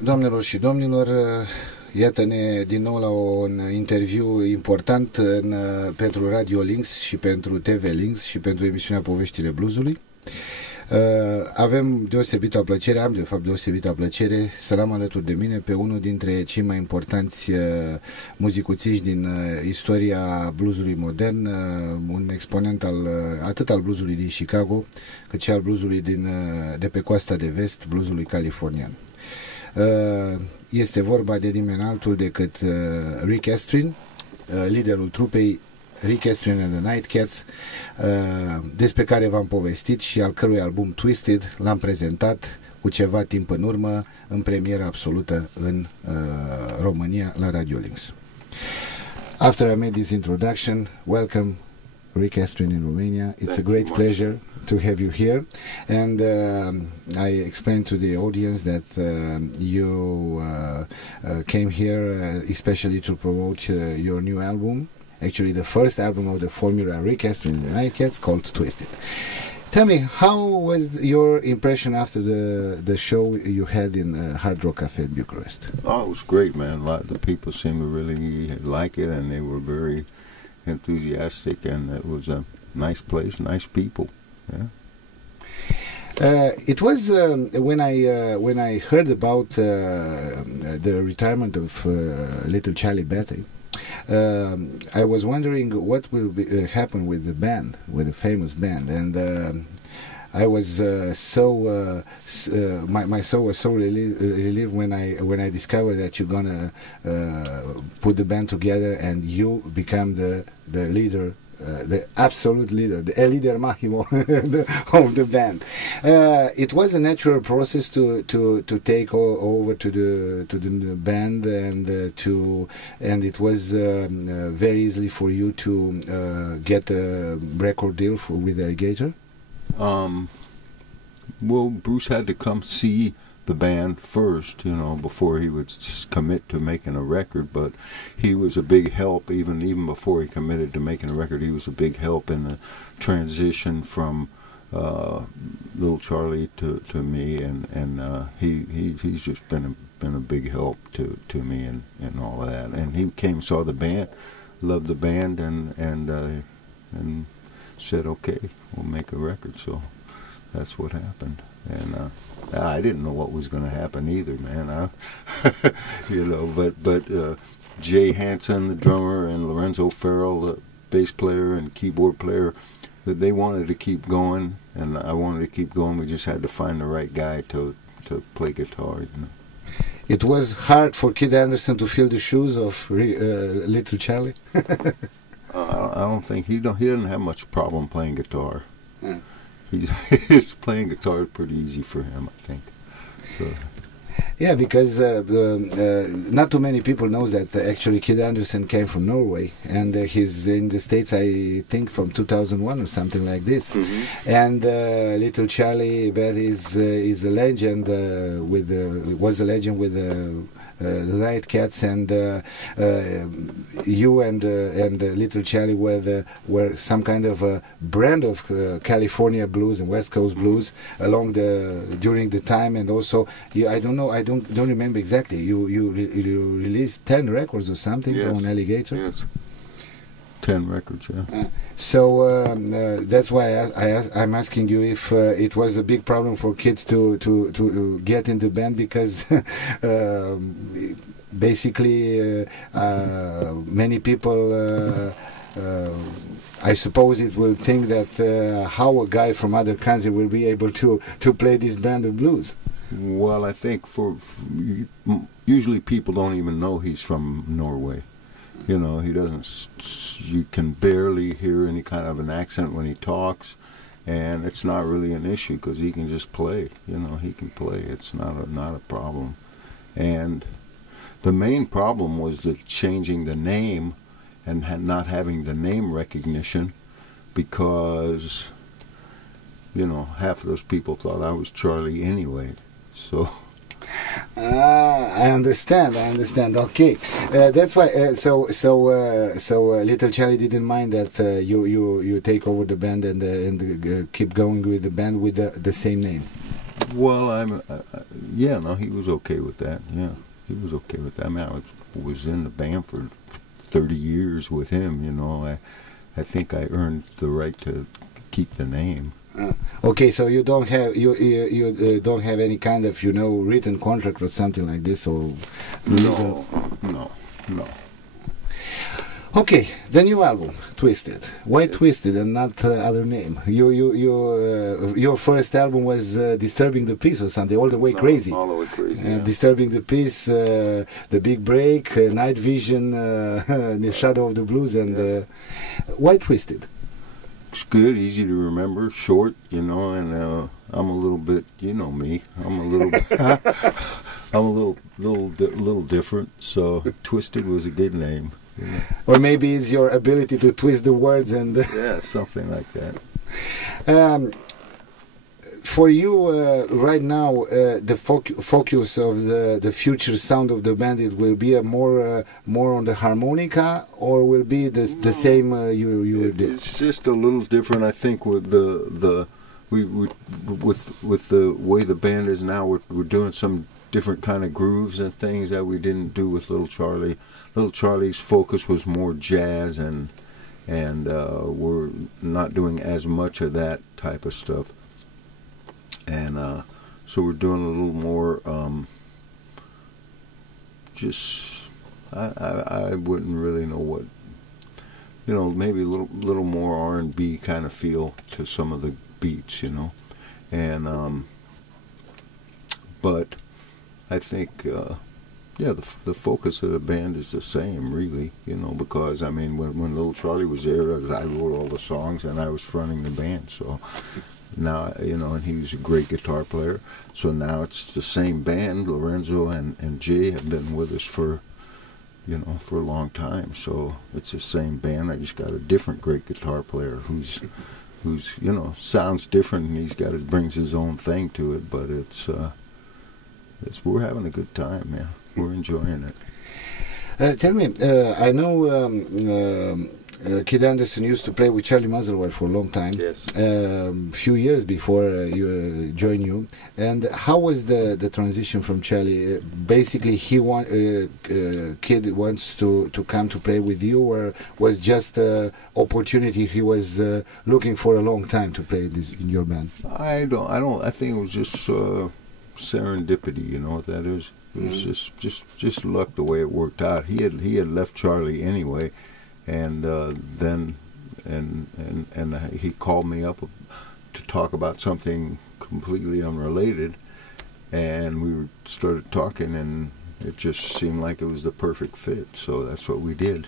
Doamnelor și domnilor, iată-ne din nou la un interviu important pentru Radio Links și pentru TV Links și pentru emisiunea Poveștile Bluesului. Am de fapt deosebită plăcere să l-am alături de mine pe unul dintre cei mai importanți muzicuțiști din istoria bluesului modern, un exponent atât al bluesului din Chicago, cât și al bluesului de pe coasta de vest, bluesului californian. Este vorba de nimeni altul decât Rick Estrin, liderul trupei RICK ESTRIN THE NIGHTCATS, despre care v-am povestit și al cărui album Twisted l-am prezentat cu ceva timp în urmă în premieră absolută în România la Radio Links. After I made this introduction, welcome Rick Estrin in Romania. It's a great pleasure to have you here, and I explained to the audience that you came here especially to promote your new album, actually the first album of the formula RICK ESTRIN THE NIGHTCATS, called Twisted. Tell me, how was your impression after the show you had in Hard Rock Cafe in Bucuresti? Oh, it was great, man. A lot of the people seemed to really like it, and they were very enthusiastic, and it was a nice place, nice people. Yeah. It was when I heard about the retirement of little Charlie Batty. I was wondering what will happen with the band, with the famous band, and I was my soul was so relieved when I discovered that you're gonna put the band together and you become the leader. The absolute leader, the leader máximo of the band. It was a natural process to take over to the band, and it was very easily for you to get a record deal with Alligator. Well, Bruce had to come see the band first, you know, before he would commit to making a record, but he was a big help even before he committed to making a record. He was a big help in the transition from little Charlie to me, and he's just been a big help to me and all of that. And he came, saw the band, loved the band, and said, okay, we'll make a record. So that's what happened. And I didn't know what was going to happen either, man. You know, but Jay Hansen, the drummer, and Lorenzo Farrell, the bass player and keyboard player, they wanted to keep going, and I wanted to keep going. We just had to find the right guy to play guitar, you know. It was hard for Kid Anderson to fill the shoes of little Charlie. I don't think he didn't have much problem playing guitar. Yeah. His playing guitar is pretty easy for him, I think. So. Yeah, because not too many people know that actually Kid Anderson came from Norway, and he's in the States, I think, from 2001 or something like this. Mm-hmm. And little Charlie Batty is a legend was a legend with the Nightcats, and you and little Charlie were some kind of a brand of California blues and West Coast blues during the time, and also I don't remember exactly. You released 10 records or something, yes, on Alligator. Yes. 10 records, yeah. So that's why I'm asking you if it was a big problem for kids to get in the band, because basically many people, I suppose, it will think that how a guy from other country will be able to play this brand of blues. Well, I think usually people don't even know he's from Norway. You know, he doesn't, you can barely hear any kind of an accent when he talks, and it's not really an issue because he can just play. You know, he can play. It's not a problem. And the main problem was the changing the name and not having the name recognition, because, you know, half of those people thought I was Charlie anyway. So. I understand. Okay, that's why. So little Charlie didn't mind that you take over the band and keep going with the band with the same name. Well, yeah, no, he was okay with that. Yeah, he was okay with that. I mean, I was in the band for 30 years with him. You know, I think I earned the right to keep the name. Okay, so you don't have don't have any kind of written contract or something like this, or no. Okay, the new album, Twisted. Why Twisted and not other name? Your first album was Disturbing the Peace or something, All the Way Crazy. All the Way Crazy. Yeah. Disturbing the Peace, The Big Break, Night Vision, The Shadow of the Blues, and why Twisted? It's good, easy to remember, short, and I'm a little bit, you know me, I'm a little, I'm a little different. So Twisted was a good name. Or maybe it's your ability to twist the words and yeah, something like that. For you right now, the focus of the future sound of the band, it will be more on the harmonica, or will be the same you did? It's just a little different, I think, with with the way the band is now. We're doing some different kind of grooves and things that we didn't do with Little Charlie. Little Charlie's focus was more jazz, and we're not doing as much of that type of stuff. And so we're doing a little more, I wouldn't really know what, maybe a little more R&B kind of feel to some of the beats, and but I think yeah, the focus of the band is the same, really, because I mean, when Little Charlie was there, I wrote all the songs and I was fronting the band. So now, and he's a great guitar player. So now it's the same band. Lorenzo and Jay have been with us for a long time. So it's the same band. I just got a different great guitar player who's sounds different, and brings his own thing to it. But we're having a good time, man. We're enjoying it. Tell me, I know Kid Anderson used to play with Charlie Musselwhite for a long time. Yes. Few years before you joined you. And how was the transition from Charlie? Basically, Kid wants to come to play with you, or was just an opportunity he was looking for a long time to play this in your band? I think it was just serendipity. You know what that is? It was just luck the way it worked out. He had left Charlie anyway, and then he called me up to talk about something completely unrelated, and we started talking, and it just seemed like it was the perfect fit. So that's what we did.